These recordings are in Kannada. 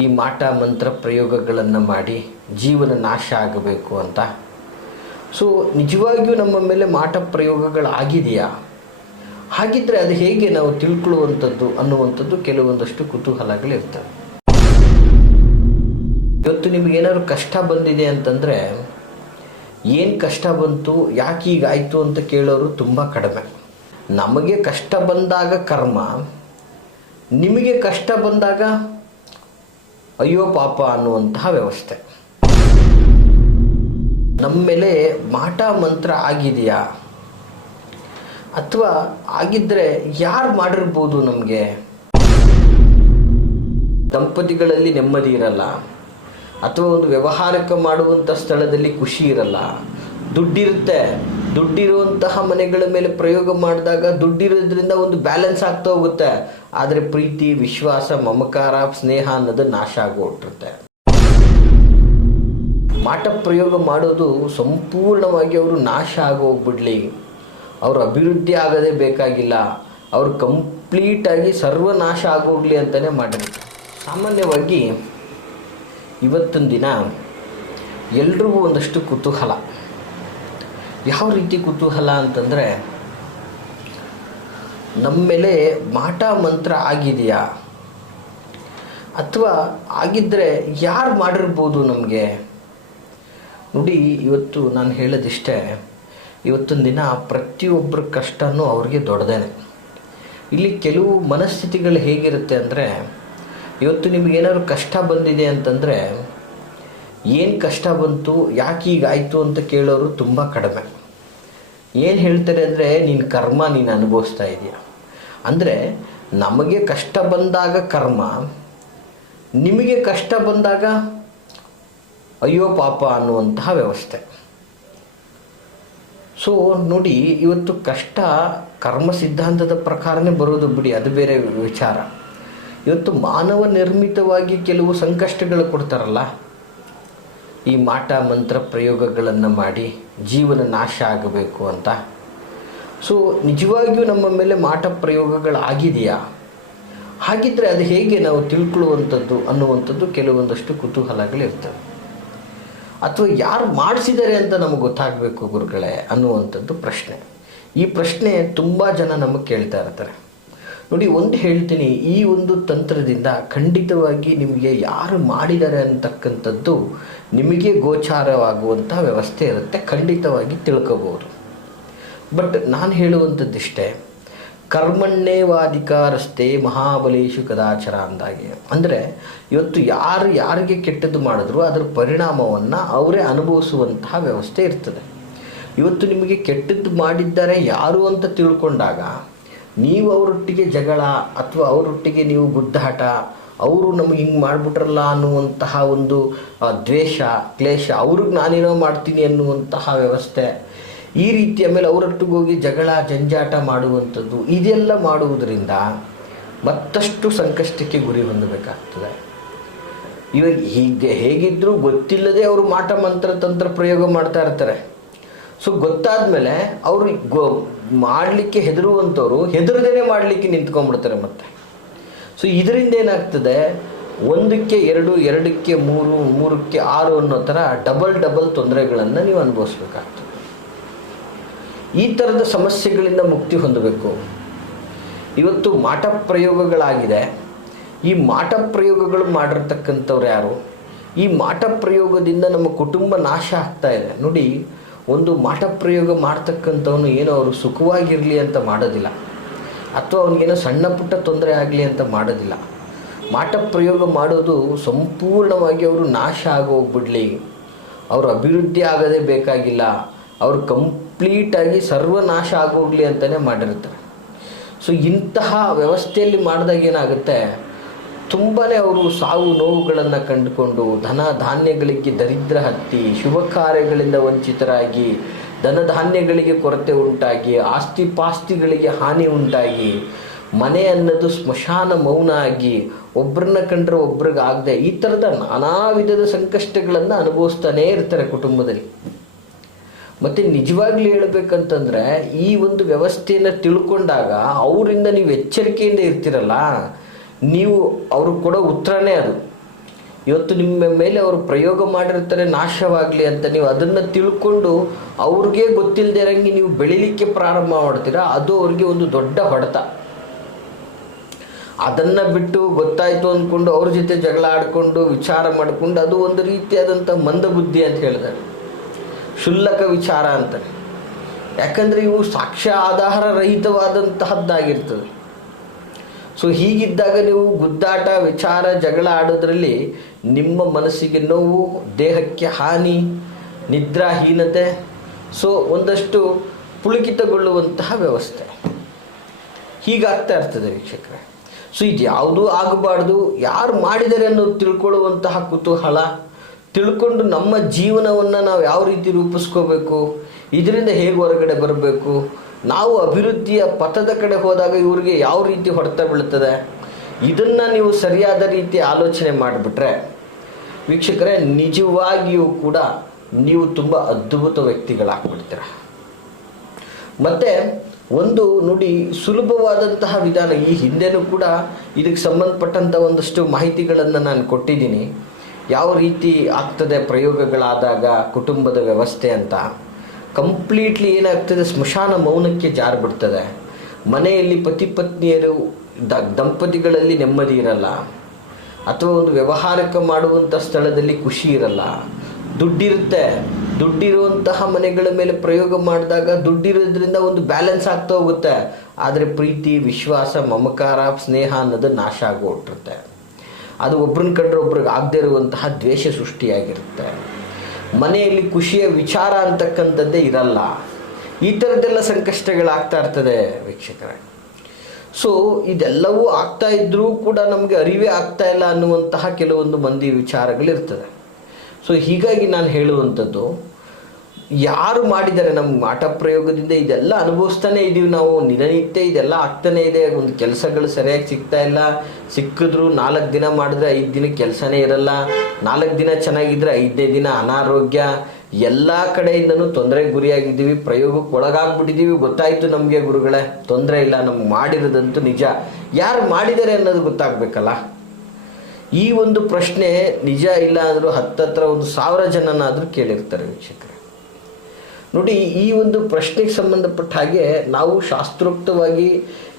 ಈ ಮಾಟ ಮಂತ್ರ ಪ್ರಯೋಗಗಳನ್ನು ಮಾಡಿ ಜೀವನ ನಾಶ ಆಗಬೇಕು ಅಂತ. ಸೊ ನಿಜವಾಗಿಯೂ ನಮ್ಮ ಮೇಲೆ ಮಾಟ ಪ್ರಯೋಗಗಳಾಗಿದೆಯಾ? ಹಾಗಿದ್ದರೆ ಅದು ಹೇಗೆ ನಾವು ತಿಳ್ಕೊಳ್ಳುವಂಥದ್ದು ಅನ್ನುವಂಥದ್ದು ಕೆಲವೊಂದಷ್ಟು ಕುತೂಹಲಗಳಿರ್ತವೆ. ಇವತ್ತು ನಿಮಗೇನಾದ್ರು ಕಷ್ಟ ಬಂದಿದೆ ಅಂತಂದರೆ ಏನು ಕಷ್ಟ ಬಂತು, ಯಾಕೆ ಹೀಗಾಯಿತು ಅಂತ ಕೇಳೋರು ತುಂಬ ಕಡಿಮೆ. ನಮಗೆ ಕಷ್ಟ ಬಂದಾಗ ಕರ್ಮ, ನಿಮಗೆ ಕಷ್ಟ ಬಂದಾಗ ಅಯ್ಯೋ ಪಾಪ ಅನ್ನುವಂತಹ ವ್ಯವಸ್ಥೆ. ನಮ್ಮ ಮೇಲೆ ಮಾಟ ಮಂತ್ರ ಆಗಿದೆಯಾ, ಅಥವಾ ಆಗಿದ್ದರೆ ಯಾರು ಮಾಡಿರ್ಬೋದು? ನಮಗೆ ದಂಪತಿಗಳಲ್ಲಿ ನೆಮ್ಮದಿ ಇರಲ್ಲ, ಅಥವಾ ಒಂದು ವ್ಯವಹಾರಕ್ಕೆ ಮಾಡುವಂಥ ಸ್ಥಳದಲ್ಲಿ ಖುಷಿ ಇರಲ್ಲ. ದುಡ್ಡಿರುತ್ತೆ, ದುಡ್ಡಿರುವಂತಹ ಮನೆಗಳ ಮೇಲೆ ಪ್ರಯೋಗ ಮಾಡಿದಾಗ ದುಡ್ಡಿರೋದ್ರಿಂದ ಒಂದು ಬ್ಯಾಲೆನ್ಸ್ ಆಗ್ತಾ ಹೋಗುತ್ತೆ. ಆದರೆ ಪ್ರೀತಿ, ವಿಶ್ವಾಸ, ಮಮಕಾರ, ಸ್ನೇಹ ಅನ್ನೋದು ನಾಶ ಆಗೋಗಿರುತ್ತೆ. ಮಾಟ ಪ್ರಯೋಗ ಮಾಡೋದು ಸಂಪೂರ್ಣವಾಗಿ ಅವರು ನಾಶ ಆಗೋಗ್ಬಿಡ್ಲಿ, ಅವರು ಅಭಿವೃದ್ಧಿ ಆಗೋದೇ ಬೇಕಾಗಿಲ್ಲ, ಅವರು ಕಂಪ್ಲೀಟಾಗಿ ಸರ್ವನಾಶ ಆಗೋಗ್ಲಿ ಅಂತಲೇ ಮಾಡಿರುತ್ತೆ. ಸಾಮಾನ್ಯವಾಗಿ ಇವತ್ತಿನ ದಿನ ಎಲ್ರಿಗೂ ಒಂದಷ್ಟು ಕುತೂಹಲ. ಯಾವ ರೀತಿ ಕುತೂಹಲ ಅಂತಂದರೆ, ನಮ್ಮ ಮೇಲೆ ಮಾಟ ಮಂತ್ರ ಆಗಿದೆಯಾ, ಅಥವಾ ಆಗಿದ್ದರೆ ಯಾರು ಮಾಡಿರ್ಬೋದು ನಮಗೆ? ನೋಡಿ, ಇವತ್ತು ನಾನು ಹೇಳೋದಿಷ್ಟೇ, ಇವತ್ತಿನ ದಿನ ಪ್ರತಿಯೊಬ್ಬರ ಕಷ್ಟನೂ ಅವ್ರಿಗೆ ದೊಡ್ಡದೇನೆ. ಇಲ್ಲಿ ಕೆಲವು ಮನಸ್ಥಿತಿಗಳು ಹೇಗಿರುತ್ತೆ ಅಂದರೆ, ಇವತ್ತು ನಿಮಗೇನಾದ್ರು ಕಷ್ಟ ಬಂದಿದೆ ಅಂತಂದರೆ ಏನು ಕಷ್ಟ ಬಂತು, ಯಾಕೆ ಹೀಗಾಯಿತು ಅಂತ ಕೇಳೋರು ತುಂಬ ಕಡಿಮೆ. ಏನು ಹೇಳ್ತಾರೆ ಅಂದರೆ, ನಿನ್ನ ಕರ್ಮ ನೀನು ಅನುಭವಿಸ್ತಾ ಇದೆಯಾ. ಅಂದರೆ ನಮಗೆ ಕಷ್ಟ ಬಂದಾಗ ಕರ್ಮ, ನಿಮಗೆ ಕಷ್ಟ ಬಂದಾಗ ಅಯ್ಯೋ ಪಾಪ ಅನ್ನುವಂತಹ ವ್ಯವಸ್ಥೆ. ಸೊ ನೋಡಿ, ಇವತ್ತು ಕಷ್ಟ ಕರ್ಮ ಸಿದ್ಧಾಂತದ ಪ್ರಕಾರನೇ ಬರೋದು ಬಿಡಿ, ಅದು ಬೇರೆ ವಿಚಾರ. ಇವತ್ತು ಮಾನವ ನಿರ್ಮಿತವಾಗಿ ಕೆಲವು ಸಂಕಷ್ಟಗಳು ಕೊಡ್ತಾರಲ್ಲ, ಈ ಮಾಟ ಮಂತ್ರ ಪ್ರಯೋಗಗಳನ್ನು ಮಾಡಿ ಜೀವನ ನಾಶ ಆಗಬೇಕು ಅಂತ. ಸೊ ನಿಜವಾಗಿಯೂ ನಮ್ಮ ಮೇಲೆ ಮಾಟ ಪ್ರಯೋಗಗಳಾಗಿದೆಯಾ? ಹಾಗಿದ್ದರೆ ಅದು ಹೇಗೆ ನಾವು ತಿಳ್ಕೊಳ್ಳುವಂಥದ್ದು ಅನ್ನುವಂಥದ್ದು ಕೆಲವೊಂದಷ್ಟು ಕುತೂಹಲಗಳಿರ್ತವೆ. ಅಥವಾ ಯಾರು ಮಾಡಿಸಿದ್ದಾರೆ ಅಂತ ನಮಗೆ ಗೊತ್ತಾಗಬೇಕು ಗುರುಗಳೇ ಅನ್ನುವಂಥದ್ದು ಪ್ರಶ್ನೆ. ಈ ಪ್ರಶ್ನೆ ತುಂಬ ಜನ ನಮಗೆ ಕೇಳ್ತಾ ಇರ್ತಾರೆ. ನೋಡಿ, ಒಂದು ಹೇಳ್ತೀನಿ, ಈ ಒಂದು ತಂತ್ರದಿಂದ ಖಂಡಿತವಾಗಿ ನಿಮಗೆ ಯಾರು ಮಾಡಿದ್ದಾರೆ ಅಂತಕ್ಕಂಥದ್ದು ನಿಮಗೆ ಗೋಚಾರವಾಗುವಂಥ ವ್ಯವಸ್ಥೆ ಇರುತ್ತೆ, ಖಂಡಿತವಾಗಿ ತಿಳ್ಕೋಬೋದು. ಬಟ್ ನಾನು ಹೇಳುವಂಥದ್ದಿಷ್ಟೇ, ಕರ್ಮಣ್ಯೇವಾಧಿಕಾರಸ್ಥೆ ಮಹಾಬಲೇಶು ಕದಾಚರ ಅಂದಾಗೆ. ಅಂದರೆ ಇವತ್ತು ಯಾರಿಗೆ ಕೆಟ್ಟದ್ದು ಮಾಡಿದ್ರು ಅದರ ಪರಿಣಾಮವನ್ನು ಅವರೇ ಅನುಭವಿಸುವಂತಹ ವ್ಯವಸ್ಥೆ ಇರ್ತದೆ. ಇವತ್ತು ನಿಮಗೆ ಕೆಟ್ಟದ್ದು ಮಾಡಿದ್ದಾರೆ ಯಾರು ಅಂತ ತಿಳ್ಕೊಂಡಾಗ ನೀವು ಅವರೊಟ್ಟಿಗೆ ಜಗಳ, ಅಥವಾ ಅವರೊಟ್ಟಿಗೆ ನೀವು ಗುದ್ದಾಟ, ಅವರು ನಮಗೆ ಹಿಂಗೆ ಮಾಡಿಬಿಟ್ರಲ್ಲ ಅನ್ನುವಂತಹ ಒಂದು ದ್ವೇಷ, ಕ್ಲೇಶ, ಅವ್ರಿಗೆ ನಾನೇನೋ ಮಾಡ್ತೀನಿ ಅನ್ನುವಂತಹ ವ್ಯವಸ್ಥೆ, ಈ ರೀತಿಯ ಮೇಲೆ ಅವರೊಟ್ಟಿಗೆ ಹೋಗಿ ಜಗಳ ಜಂಜಾಟ ಮಾಡುವಂಥದ್ದು, ಇದೆಲ್ಲ ಮಾಡುವುದರಿಂದ ಮತ್ತಷ್ಟು ಸಂಕಷ್ಟಕ್ಕೆ ಗುರಿ ಹೊಂದಬೇಕಾಗ್ತದೆ. ಇವಾಗ ಹೇಗಿದ್ದರೂ ಗೊತ್ತಿಲ್ಲದೆ ಅವರು ಮಾಟ ಮಂತ್ರ ತಂತ್ರ ಪ್ರಯೋಗ ಮಾಡ್ತಾ ಇರ್ತಾರೆ. ಸೊ ಗೊತ್ತಾದ ಮೇಲೆ ಅವರು ಮಾಡಲಿಕ್ಕೆ ಹೆದರುವಂಥವ್ರು ಹೆದರದೇನೆ ಮಾಡಲಿಕ್ಕೆ ನಿಂತ್ಕೊಂಡ್ಬಿಡ್ತಾರೆ ಮತ್ತೆ. ಸೊ ಇದರಿಂದ ಏನಾಗ್ತದೆ, 1ಕ್ಕೆ 2, 2ಕ್ಕೆ 3, 3ಕ್ಕೆ 6 ಅನ್ನೋ ಥರ ಡಬಲ್ ತೊಂದರೆಗಳನ್ನು ನೀವು ಅನುಭವಿಸ್ಬೇಕಾಗ್ತದೆ. ಈ ಥರದ ಸಮಸ್ಯೆಗಳಿಂದ ಮುಕ್ತಿ ಹೊಂದಬೇಕು. ಇವತ್ತು ಮಾಟ ಪ್ರಯೋಗಗಳಾಗಿದೆ. ಈ ಮಾಟ ಪ್ರಯೋಗಗಳು ಮಾಡಿರ್ತಕ್ಕಂಥವ್ರು ಯಾರು? ಈ ಮಾಟ ಪ್ರಯೋಗದಿಂದ ನಮ್ಮ ಕುಟುಂಬ ನಾಶ ಆಗ್ತಾ ಇದೆ. ನೋಡಿ, ಒಂದು ಮಾಟ ಪ್ರಯೋಗ ಮಾಡ್ತಕ್ಕಂಥವನು ಏನೋ ಅವರು ಸುಖವಾಗಿರಲಿ ಅಂತ ಮಾಡೋದಿಲ್ಲ, ಅಥವಾ ಅವನಿಗೇನೋ ಸಣ್ಣ ಪುಟ್ಟ ತೊಂದರೆ ಆಗಲಿ ಅಂತ ಮಾಡೋದಿಲ್ಲ. ಮಾಟ ಪ್ರಯೋಗ ಮಾಡೋದು ಸಂಪೂರ್ಣವಾಗಿ ಅವರು ನಾಶ ಆಗೋಗ್ಬಿಡ್ಲಿ, ಅವರು ಅಭಿವೃದ್ಧಿ ಆಗೋದೇ ಬೇಕಾಗಿಲ್ಲ, ಅವರು ಕಂಪ್ಲೀಟಾಗಿ ಸರ್ವನಾಶ ಆಗೋಗ್ಲಿ ಅಂತಲೇ ಮಾಡಿರ್ತಾರೆ. ಸೊ ಇಂತಹ ವ್ಯವಸ್ಥೆಯಲ್ಲಿ ಮಾಡಿದಾಗ ಏನಾಗುತ್ತೆ, ತುಂಬಾ ಅವರು ಸಾವು ನೋವುಗಳನ್ನು ಕಂಡುಕೊಂಡು ಧನ ಧಾನ್ಯಗಳಿಗೆ ದರಿದ್ರ ಹತ್ತಿ, ಶುಭ ಕಾರ್ಯಗಳಿಂದ ವಂಚಿತರಾಗಿ, ಧನ ಧಾನ್ಯಗಳಿಗೆ ಕೊರತೆ ಉಂಟಾಗಿ, ಆಸ್ತಿ ಪಾಸ್ತಿಗಳಿಗೆ ಹಾನಿ ಉಂಟಾಗಿ, ಮನೆ ಅನ್ನೋದು ಸ್ಮಶಾನ ಮೌನ ಆಗಿ, ಒಬ್ಬರನ್ನ ಕಂಡ್ರೆ ಒಬ್ರಿಗೆ ಆಗದೆ, ಈ ಥರದ ನಾನಾ ವಿಧದ ಸಂಕಷ್ಟಗಳನ್ನು ಅನುಭವಿಸ್ತಾನೇ ಇರ್ತಾರೆ ಕುಟುಂಬದಲ್ಲಿ. ಮತ್ತು ನಿಜವಾಗ್ಲೂ ಹೇಳಬೇಕಂತಂದರೆ, ಈ ಒಂದು ವ್ಯವಸ್ಥೆಯನ್ನು ತಿಳ್ಕೊಂಡಾಗ ಅವರಿಂದ ನೀವು ಎಚ್ಚರಿಕೆಯಿಂದ ಇರ್ತಿರಲ್ಲ, ನೀವು ಅವರು ಕೊಡೋ ಉತ್ತರನೇ ಅದು. ಇವತ್ತು ನಿಮ್ಮ ಮೇಲೆ ಅವರು ಪ್ರಯೋಗ ಮಾಡಿರ್ತಾರೆ ನಾಶವಾಗಲಿ ಅಂತ, ನೀವು ಅದನ್ನು ತಿಳ್ಕೊಂಡು ಅವ್ರಿಗೆ ಗೊತ್ತಿಲ್ಲದೆ ಇರಂಗೆ ನೀವು ಬೆಳಿಲಿಕ್ಕೆ ಪ್ರಾರಂಭ ಮಾಡ್ತೀರಾ, ಅದು ಅವ್ರಿಗೆ ಒಂದು ದೊಡ್ಡ ಹೊಡೆತ. ಅದನ್ನು ಬಿಟ್ಟು ಗೊತ್ತಾಯಿತು ಅಂದ್ಕೊಂಡು ಅವ್ರ ಜೊತೆ ಜಗಳ ಆಡಿಕೊಂಡು ವಿಚಾರ ಮಾಡಿಕೊಂಡು ಅದು ಒಂದು ರೀತಿಯಾದಂಥ ಮಂದಬುದ್ಧಿ ಅಂತ ಹೇಳಿದ್ದಾರೆ, ಕ್ಷುಲ್ಲಕ ವಿಚಾರ ಅಂತಾರೆ. ಯಾಕಂದರೆ ಇವು ಸಾಕ್ಷ್ಯ ಆಧಾರ ರಹಿತವಾದಂತಹದ್ದಾಗಿರ್ತದೆ. ಸೊ ಹೀಗಿದ್ದಾಗ ನೀವು ಗುದ್ದಾಟ ವಿಚಾರ ಜಗಳ ಆಡೋದ್ರಲ್ಲಿ ನಿಮ್ಮ ಮನಸ್ಸಿಗೆ ನೋವು, ದೇಹಕ್ಕೆ ಹಾನಿ, ನಿದ್ರಾಹೀನತೆ, ಸೊ ಒಂದಷ್ಟು ಪುಳಕಿತಗೊಳ್ಳುವಂತಹ ವ್ಯವಸ್ಥೆ ಹೀಗಾಗ್ತಾ ಇರ್ತದೆ ವೀಕ್ಷಕರೇ. ಸೊ ಇದು ಯಾವುದೂ ಆಗಬಾರ್ದು. ಯಾರು ಮಾಡಿದ್ದಾರೆ ಅನ್ನೋದು ತಿಳ್ಕೊಳ್ಳುವಂತಹ ಕುತೂಹಲ, ತಿಳ್ಕೊಂಡು ನಮ್ಮ ಜೀವನವನ್ನು ನಾವು ಯಾವ ರೀತಿ ರೂಪಿಸ್ಕೋಬೇಕು, ಇದರಿಂದ ಹೇಗೆ ಹೊರಗಡೆ ಬರಬೇಕು, ನಾವು ಅಭಿವೃದ್ಧಿಯ ಪಥದ ಕಡೆ ಹೋದಾಗ ಇವ್ರಿಗೆ ಯಾವ ರೀತಿ ಹೊಡೆತ ಬೀಳ್ತದೆ, ಇದನ್ನು ನೀವು ಸರಿಯಾದ ರೀತಿ ಆಲೋಚನೆ ಮಾಡಿಬಿಟ್ರೆ ವೀಕ್ಷಕರೇ ನಿಜವಾಗಿಯೂ ಕೂಡ ನೀವು ತುಂಬ ಅದ್ಭುತ ವ್ಯಕ್ತಿಗಳಾಗ್ಬಿಡ್ತೀರ. ಮತ್ತು ಒಂದು ನೋಡಿ, ಸುಲಭವಾದಂತಹ ವಿಧಾನ, ಈ ಹಿಂದೆನೂ ಕೂಡ ಇದಕ್ಕೆ ಸಂಬಂಧಪಟ್ಟಂಥ ಒಂದಷ್ಟು ಮಾಹಿತಿಗಳನ್ನು ನಾನು ಕೊಟ್ಟಿದ್ದೀನಿ, ಯಾವ ರೀತಿ ಆಗ್ತದೆ ಪ್ರಯೋಗಗಳಾದಾಗ ಕುಟುಂಬದ ವ್ಯವಸ್ಥೆ ಅಂತ. ಕಂಪ್ಲೀಟ್ಲಿ ಏನಾಗ್ತದೆ, ಸ್ಮಶಾನ ಮೌನಕ್ಕೆ ಜಾರಿಬಿಡ್ತದೆ. ಮನೆಯಲ್ಲಿ ಪತಿ ಪತ್ನಿಯರು ದಂಪತಿಗಳಲ್ಲಿ ನೆಮ್ಮದಿ ಇರಲ್ಲ, ಅಥವಾ ಒಂದು ವ್ಯವಹಾರಕ್ಕೆ ಮಾಡುವಂಥ ಸ್ಥಳದಲ್ಲಿ ಖುಷಿ ಇರಲ್ಲ. ದುಡ್ಡಿರುತ್ತೆ, ದುಡ್ಡಿರುವಂತಹ ಮನೆಗಳ ಮೇಲೆ ಪ್ರಯೋಗ ಮಾಡಿದಾಗ ದುಡ್ಡಿರೋದ್ರಿಂದ ಒಂದು ಬ್ಯಾಲೆನ್ಸ್ ಆಗ್ತಾ ಹೋಗುತ್ತೆ, ಆದರೆ ಪ್ರೀತಿ, ವಿಶ್ವಾಸ, ಮಮಕಾರ, ಸ್ನೇಹ ಅನ್ನೋದು ನಾಶ ಆಗೋಗಿರುತ್ತೆ. ಅದು ಒಬ್ರನ್ನ ಕಂಡ್ರೆ ಒಬ್ರಿಗೆ ಆಗದೇ ಇರುವಂತಹ ದ್ವೇಷ ಸೃಷ್ಟಿಯಾಗಿರುತ್ತೆ. ಮನೆಯಲ್ಲಿ ಖುಷಿಯ ವಿಚಾರ ಅಂತಕ್ಕಂಥದ್ದೇ ಇರಲ್ಲ. ಈ ಥರದ್ದೆಲ್ಲ ಸಂಕಷ್ಟಗಳಾಗ್ತಾ ಇರ್ತದೆ ವೀಕ್ಷಕರೇ. ಸೊ ಇದೆಲ್ಲವೂ ಆಗ್ತಾ ಇದ್ದರೂ ಕೂಡ ನಮಗೆ ಅರಿವೇ ಆಗ್ತಾ ಇಲ್ಲ ಅನ್ನುವಂತಹ ಕೆಲವೊಂದು ಮಂದಿ ವಿಚಾರಗಳಿರ್ತದೆ. ಸೊ ಹೀಗಾಗಿ ನಾನು ಹೇಳುವಂಥದ್ದು, ಯಾರು ಮಾಡಿದ್ದಾರೆ ನಮ್ಮ ಮಾಟ ಪ್ರಯೋಗದಿಂದ ಇದೆಲ್ಲ ಅನುಭವಿಸ್ತಾನೆ ಇದ್ದೀವಿ ನಾವು, ದಿನನಿತ್ಯ ಇದೆಲ್ಲ ಆಗ್ತಾನೆ ಇದೆ. ಒಂದು ಕೆಲಸಗಳು ಸರಿಯಾಗಿ ಸಿಗ್ತಾ ಇಲ್ಲ, ಸಿಕ್ಕಿದ್ರು 4 ದಿನ ಮಾಡಿದ್ರೆ 5 ದಿನಕ್ಕೆ ಕೆಲಸನೇ ಇರಲ್ಲ, 4 ದಿನ ಚೆನ್ನಾಗಿದ್ದರೆ 5ನೇ ದಿನ ಅನಾರೋಗ್ಯ, ಎಲ್ಲ ಕಡೆಯಿಂದನೂ ತೊಂದರೆಗೆ ಗುರಿಯಾಗಿದ್ದೀವಿ, ಪ್ರಯೋಗಕ್ಕೆ ಒಳಗಾಗ್ಬಿಟ್ಟಿದ್ದೀವಿ. ಗೊತ್ತಾಯಿತು ನಮಗೆ ಗುರುಗಳೇ, ತೊಂದರೆ ಇಲ್ಲ, ನಮ್ಗೆ ಮಾಡಿರೋದಂತೂ ನಿಜ, ಯಾರು ಮಾಡಿದ್ದಾರೆ ಅನ್ನೋದು ಗೊತ್ತಾಗಬೇಕಲ್ಲ. ಈ ಒಂದು ಪ್ರಶ್ನೆ ನಿಜ ಇಲ್ಲ ಅಂದರೂ ಹತ್ತತ್ರ 1,000 ಜನನಾದರೂ ಕೇಳಿರ್ತಾರೆ ವೀಕ್ಷಕರೇ. ನೋಡಿ, ಈ ಒಂದು ಪ್ರಶ್ನೆಗೆ ಸಂಬಂಧಪಟ್ಟ ಹಾಗೆ ನಾವು ಶಾಸ್ತ್ರೋಕ್ತವಾಗಿ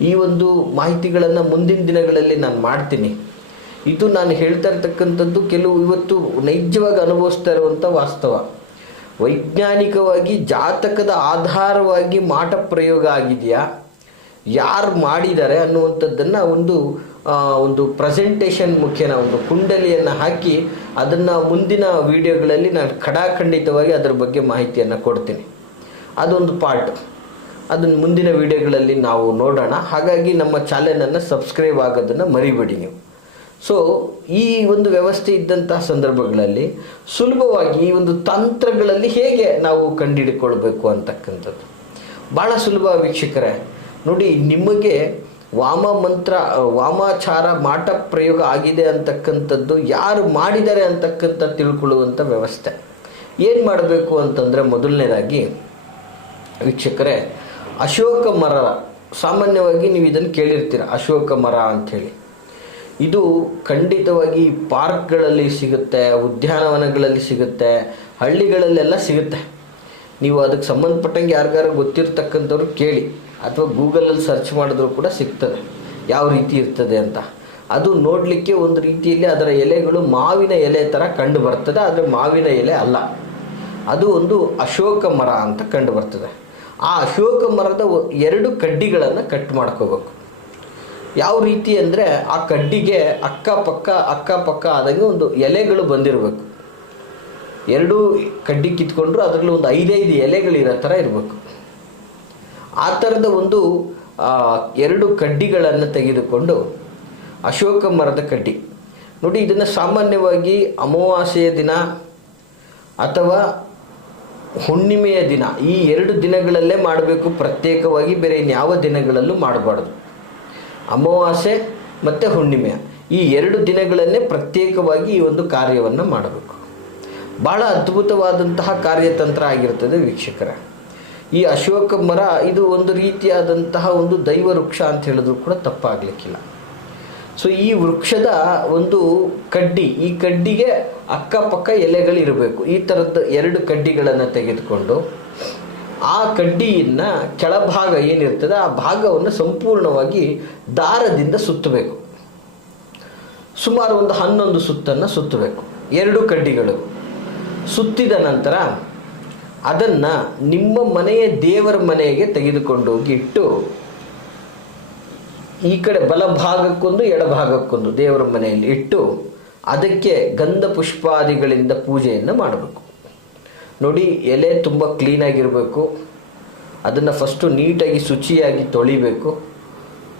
ಈ ಒಂದು ಮಾಹಿತಿಗಳನ್ನು ಮುಂದಿನ ದಿನಗಳಲ್ಲಿ ನಾನು ಮಾಡ್ತೀನಿ. ಇದು ನಾನು ಹೇಳ್ತಾ ಇರ್ತಕ್ಕಂಥದ್ದು ಕೆಲವು ಇವತ್ತು ನೈಜವಾಗಿ ಅನುಭವಿಸ್ತಾ ಇರುವಂಥ ವಾಸ್ತವ. ವೈಜ್ಞಾನಿಕವಾಗಿ ಜಾತಕದ ಆಧಾರವಾಗಿ ಮಾಟ ಪ್ರಯೋಗ ಆಗಿದೆಯಾ, ಯಾರು ಮಾಡಿದ್ದಾರೆ ಅನ್ನುವಂಥದ್ದನ್ನು ಒಂದು ಪ್ರೆಸೆಂಟೇಷನ್ ಮುಖೇನ ಒಂದು ಕುಂಡಲಿಯನ್ನು ಹಾಕಿ ಅದನ್ನು ಮುಂದಿನ ವಿಡಿಯೋಗಳಲ್ಲಿ ನಾನು ಖಡಾಖಂಡಿತವಾಗಿ ಅದರ ಬಗ್ಗೆ ಮಾಹಿತಿಯನ್ನು ಕೊಡ್ತೀನಿ. ಅದೊಂದು ಪಾರ್ಟ್, ಅದನ್ನು ಮುಂದಿನ ವಿಡಿಯೋಗಳಲ್ಲಿ ನಾವು ನೋಡೋಣ. ಹಾಗಾಗಿ ನಮ್ಮ ಚಾನೆಲನ್ನು ಸಬ್ಸ್ಕ್ರೈಬ್ ಆಗೋದನ್ನು ಮರಿಬೇಡಿ ನೀವು. ಸೊ ಈ ಒಂದು ವ್ಯವಸ್ಥೆ ಇದ್ದಂತಹ ಸಂದರ್ಭಗಳಲ್ಲಿ ಸುಲಭವಾಗಿ ಈ ಒಂದು ತಂತ್ರಗಳಲ್ಲಿ ಹೇಗೆ ನಾವು ಕಂಡುಹಿಡ್ಕೊಳ್ಬೇಕು ಅಂತಕ್ಕಂಥದ್ದು ಭಾಳ ಸುಲಭ ವೀಕ್ಷಕರೇ. ನೋಡಿ, ನಿಮಗೆ ವಾಮಾಚಾರ ಮಾಟ ಪ್ರಯೋಗ ಆಗಿದೆ ಅಂತಕ್ಕಂಥದ್ದು ಯಾರು ಮಾಡಿದ್ದಾರೆ ಅಂತಕ್ಕಂಥ ತಿಳ್ಕೊಳ್ಳುವಂಥ ವ್ಯವಸ್ಥೆ ಏನು ಮಾಡಬೇಕು ಅಂತಂದರೆ, ಮೊದಲನೇದಾಗಿ ವೀಕ್ಷಕರೇ, ಅಶೋಕ ಮರ, ಸಾಮಾನ್ಯವಾಗಿ ನೀವು ಇದನ್ನು ಕೇಳಿರ್ತೀರ, ಅಶೋಕ ಮರ ಅಂಥೇಳಿ. ಇದು ಖಂಡಿತವಾಗಿ ಪಾರ್ಕ್ಗಳಲ್ಲಿ ಸಿಗುತ್ತೆ, ಉದ್ಯಾನವನಗಳಲ್ಲಿ ಸಿಗುತ್ತೆ, ಹಳ್ಳಿಗಳಲ್ಲೆಲ್ಲ ಸಿಗುತ್ತೆ. ನೀವು ಅದಕ್ಕೆ ಸಂಬಂಧಪಟ್ಟಂಗೆ ಯಾರಿಗಾರು ಗೊತ್ತಿರ್ತಕ್ಕಂಥವ್ರು ಕೇಳಿ, ಅಥವಾ ಗೂಗಲಲ್ಲಿ ಸರ್ಚ್ ಮಾಡಿದ್ರೂ ಕೂಡ ಸಿಗ್ತದೆ ಯಾವ ರೀತಿ ಇರ್ತದೆ ಅಂತ. ಅದು ನೋಡಲಿಕ್ಕೆ ಒಂದು ರೀತಿಯಲ್ಲಿ ಅದರ ಎಲೆಗಳು ಮಾವಿನ ಎಲೆ ಥರ ಕಂಡು ಬರ್ತದೆ, ಆದರೆ ಮಾವಿನ ಎಲೆ ಅಲ್ಲ, ಅದು ಒಂದು ಅಶೋಕ ಮರ ಅಂತ ಕಂಡು ಬರ್ತದೆ. ಆ ಅಶೋಕ ಮರದ 2 ಕಡ್ಡಿಗಳನ್ನು ಕಟ್ ಮಾಡ್ಕೋಬೇಕು. ಯಾವ ರೀತಿ ಅಂದರೆ, ಆ ಕಡ್ಡಿಗೆ ಅಕ್ಕಪಕ್ಕ ಆದಂಗೆ ಒಂದು ಎಲೆಗಳು ಬಂದಿರಬೇಕು. 2 ಕಡ್ಡಿ ಕಿತ್ಕೊಂಡ್ರು ಅದರಲ್ಲಿ ಒಂದು 5 ಎಲೆಗಳಿರೋ ಥರ ಇರಬೇಕು. ಆ ಥರದ ಒಂದು 2 ಕಡ್ಡಿಗಳನ್ನು ತೆಗೆದುಕೊಂಡು, ಅಶೋಕ ಮರದ ಕಡ್ಡಿ ನೋಡಿ, ಇದನ್ನು ಸಾಮಾನ್ಯವಾಗಿ ಅಮಾವಾಸ್ಯೆಯ ದಿನ ಅಥವಾ ಹುಣ್ಣಿಮೆಯ ದಿನ, ಈ 2 ದಿನಗಳಲ್ಲೇ ಮಾಡಬೇಕು ಪ್ರತ್ಯೇಕವಾಗಿ, ಬೇರೆ ಇನ್ಯಾವ ದಿನಗಳಲ್ಲೂ ಮಾಡಬಾರ್ದು. ಅಮಾವಾಸ್ಯೆ ಮತ್ತು ಹುಣ್ಣಿಮೆಯ ಈ 2 ದಿನಗಳನ್ನೇ ಪ್ರತ್ಯೇಕವಾಗಿ ಈ ಒಂದು ಕಾರ್ಯವನ್ನು ಮಾಡಬೇಕು. ಭಾಳ ಅದ್ಭುತವಾದಂತಹ ಕಾರ್ಯತಂತ್ರ ಆಗಿರ್ತದೆ ವೀಕ್ಷಕರೇ. ಈ ಅಶೋಕ ಮರ ಇದು ಒಂದು ರೀತಿಯಾದಂತಹ ಒಂದು ದೈವ ವೃಕ್ಷ ಅಂತ ಹೇಳಿದ್ರು ಕೂಡ ತಪ್ಪಾಗಲಿಕ್ಕಿಲ್ಲ. ಸೊ ಈ ವೃಕ್ಷದ ಒಂದು ಕಡ್ಡಿ, ಈ ಕಡ್ಡಿಗೆ ಅಕ್ಕಪಕ್ಕ ಎಲೆಗಳಿರಬೇಕು. ಈ ಥರದ್ದು 2 ಕಡ್ಡಿಗಳನ್ನು ತೆಗೆದುಕೊಂಡು ಆ ಕಡ್ಡಿಯನ್ನು ಕೆಳಭಾಗ ಏನಿರ್ತದೆ ಆ ಭಾಗವನ್ನು ಸಂಪೂರ್ಣವಾಗಿ ದಾರದಿಂದ ಸುತ್ತಬೇಕು. ಸುಮಾರು ಒಂದು 11 ಸುತ್ತನ್ನು ಸುತ್ತಬೇಕು 2 ಕಡ್ಡಿಗಳು. ಸುತ್ತಿದ ನಂತರ ಅದನ್ನು ನಿಮ್ಮ ಮನೆಯ ದೇವರ ಮನೆಗೆ ತೆಗೆದುಕೊಂಡು ಹೋಗಿ ಇಟ್ಟು, ಈ ಕಡೆ ಬಲಭಾಗಕ್ಕೊಂದು ಎಡಭಾಗಕ್ಕೊಂದು ದೇವರ ಮನೆಯಲ್ಲಿ ಇಟ್ಟು ಅದಕ್ಕೆ ಗಂಧ ಪುಷ್ಪಾದಿಗಳಿಂದ ಪೂಜೆಯನ್ನು ಮಾಡಬೇಕು. ನೋಡಿ, ಎಲೆ ತುಂಬ ಕ್ಲೀನಾಗಿರಬೇಕು. ಅದನ್ನು ಫಸ್ಟು ನೀಟಾಗಿ ಶುಚಿಯಾಗಿ ತೊಳಿಬೇಕು.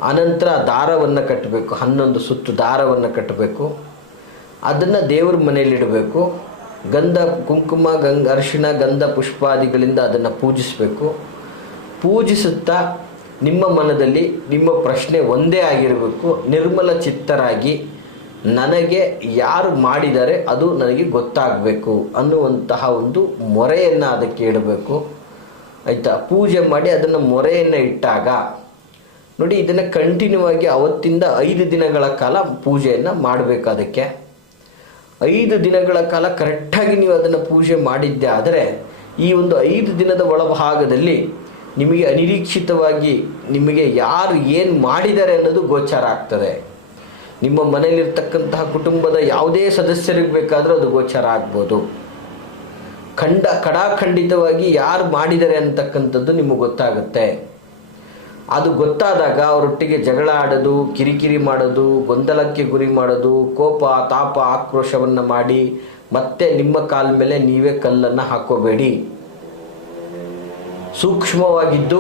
ಆನಂತರ ದಾರವನ್ನು ಕಟ್ಟಬೇಕು, 11 ಸುತ್ತು ದಾರವನ್ನು ಕಟ್ಟಬೇಕು. ಅದನ್ನು ದೇವ್ರ ಮನೆಯಲ್ಲಿಡಬೇಕು. ಗಂಧ ಕುಂಕುಮ ಅರಿಶಿಣ ಗಂಧ ಪುಷ್ಪಾದಿಗಳಿಂದ ಅದನ್ನು ಪೂಜಿಸಬೇಕು. ಪೂಜಿಸುತ್ತಾ ನಿಮ್ಮ ಮನದಲ್ಲಿ ನಿಮ್ಮ ಪ್ರಶ್ನೆ ಒಂದೇ ಆಗಿರಬೇಕು, ನಿರ್ಮಲ ಚಿತ್ತರಾಗಿ ನನಗೆ ಯಾರು ಮಾಡಿದ್ದಾರೆ ಅದು ನನಗೆ ಗೊತ್ತಾಗಬೇಕು ಅನ್ನುವಂತಹ ಒಂದು ಮೊರೆಯನ್ನು ಅದಕ್ಕೆ ಇಡಬೇಕು. ಆಯಿತಾ? ಪೂಜೆ ಮಾಡಿ ಅದನ್ನು ಮೊರೆಯನ್ನು ಇಟ್ಟಾಗ ನೋಡಿ, ಇದನ್ನು ಕಂಟಿನ್ಯೂ ಆಗಿ ಅವತ್ತಿಂದ 5 ದಿನಗಳ ಕಾಲ ಪೂಜೆಯನ್ನು ಮಾಡಬೇಕು. ಅದಕ್ಕೆ 5 ದಿನಗಳ ಕಾಲ ಕರೆಕ್ಟಾಗಿ ನೀವು ಅದನ್ನು ಪೂಜೆ ಮಾಡಿದ್ದೆ ಆದರೆ ಈ ಒಂದು 5 ದಿನದ ಒಳಭಾಗದಲ್ಲಿ ನಿಮಗೆ ಅನಿರೀಕ್ಷಿತವಾಗಿ ನಿಮಗೆ ಯಾರು ಏನು ಮಾಡಿದ್ದಾರೆ ಅನ್ನೋದು ಗೋಚಾರ ಆಗ್ತದೆ. ನಿಮ್ಮ ಮನೆಯಲ್ಲಿರ್ತಕ್ಕಂತಹ ಕುಟುಂಬದ ಯಾವುದೇ ಸದಸ್ಯರಿಗೆ ಬೇಕಾದರೂ ಅದು ಗೋಚಾರ ಆಗ್ಬೋದು. ಖಡಾಖಂಡಿತವಾಗಿ ಯಾರು ಮಾಡಿದ್ದಾರೆ ಅಂತಕ್ಕಂಥದ್ದು ನಿಮಗೆ ಗೊತ್ತಾಗುತ್ತೆ. ಅದು ಗೊತ್ತಾದಾಗ ಅವರೊಟ್ಟಿಗೆ ಜಗಳ ಆಡೋದು, ಕಿರಿಕಿರಿ ಮಾಡೋದು, ಗೊಂದಲಕ್ಕೆ ಗುರಿ ಮಾಡೋದು, ಕೋಪ ತಾಪ ಆಕ್ರೋಶವನ್ನು ಮಾಡಿ ಮತ್ತೆ ನಿಮ್ಮ ಕಾಲ ಮೇಲೆ ನೀವೇ ಕಲ್ಲನ್ನು ಹಾಕೋಬೇಡಿ. ಸೂಕ್ಷ್ಮವಾಗಿದ್ದು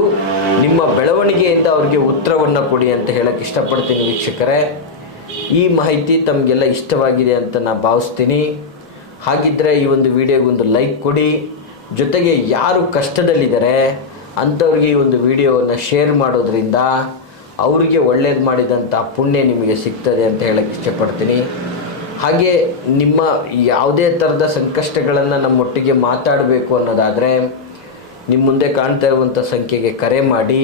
ನಿಮ್ಮ ಬೆಳವಣಿಗೆಯಿಂದ ಅವ್ರಿಗೆ ಉತ್ತರವನ್ನು ಕೊಡಿ ಅಂತ ಹೇಳಕ್ಕೆ ಇಷ್ಟಪಡ್ತೀನಿ ವೀಕ್ಷಕರೇ. ಈ ಮಾಹಿತಿ ತಮಗೆಲ್ಲ ಇಷ್ಟವಾಗಿದೆ ಅಂತ ನಾನು ಭಾವಿಸ್ತೀನಿ. ಹಾಗಿದ್ದರೆ ಈ ಒಂದು ವಿಡಿಯೋಗೊಂದು ಲೈಕ್ ಕೊಡಿ. ಜೊತೆಗೆ ಯಾರು ಕಷ್ಟದಲ್ಲಿದ್ದಾರೆ ಅಂಥವ್ರಿಗೆ ಈ ಒಂದು ವಿಡಿಯೋವನ್ನು ಶೇರ್ ಮಾಡೋದ್ರಿಂದ ಅವರಿಗೆ ಒಳ್ಳೇದು ಮಾಡಿದಂಥ ಪುಣ್ಯ ನಿಮಗೆ ಸಿಗ್ತದೆ ಅಂತ ಹೇಳಕ್ಕೆ ಇಷ್ಟಪಡ್ತೀನಿ. ಹಾಗೆ ನಿಮ್ಮ ಯಾವುದೇ ಥರದ ಸಂಕಷ್ಟಗಳನ್ನು ನಮ್ಮೊಟ್ಟಿಗೆ ಮಾತಾಡಬೇಕು ಅನ್ನೋದಾದರೆ ನಿಮ್ಮ ಮುಂದೆ ಕಾಣ್ತಾ ಇರುವಂಥ ಸಂಖ್ಯೆಗೆ ಕರೆ ಮಾಡಿ.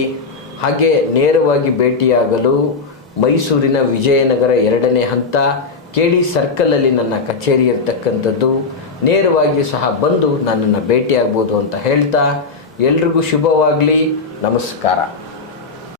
ಹಾಗೆ ನೇರವಾಗಿ ಭೇಟಿಯಾಗಲು ಮೈಸೂರಿನ ವಿಜಯನಗರ 2ನೇ ಹಂತ KD ಸರ್ಕಲಲ್ಲಿ ನನ್ನ ಕಚೇರಿ ಇರ್ತಕ್ಕಂಥದ್ದು. ನೇರವಾಗಿ ಸಹ ಬಂದು ನನ್ನನ್ನು ಭೇಟಿಯಾಗ್ಬೋದು ಅಂತ ಹೇಳ್ತಾ ಎಲ್ರಿಗೂ ಶುಭವಾಗಲಿ. ನಮಸ್ಕಾರ.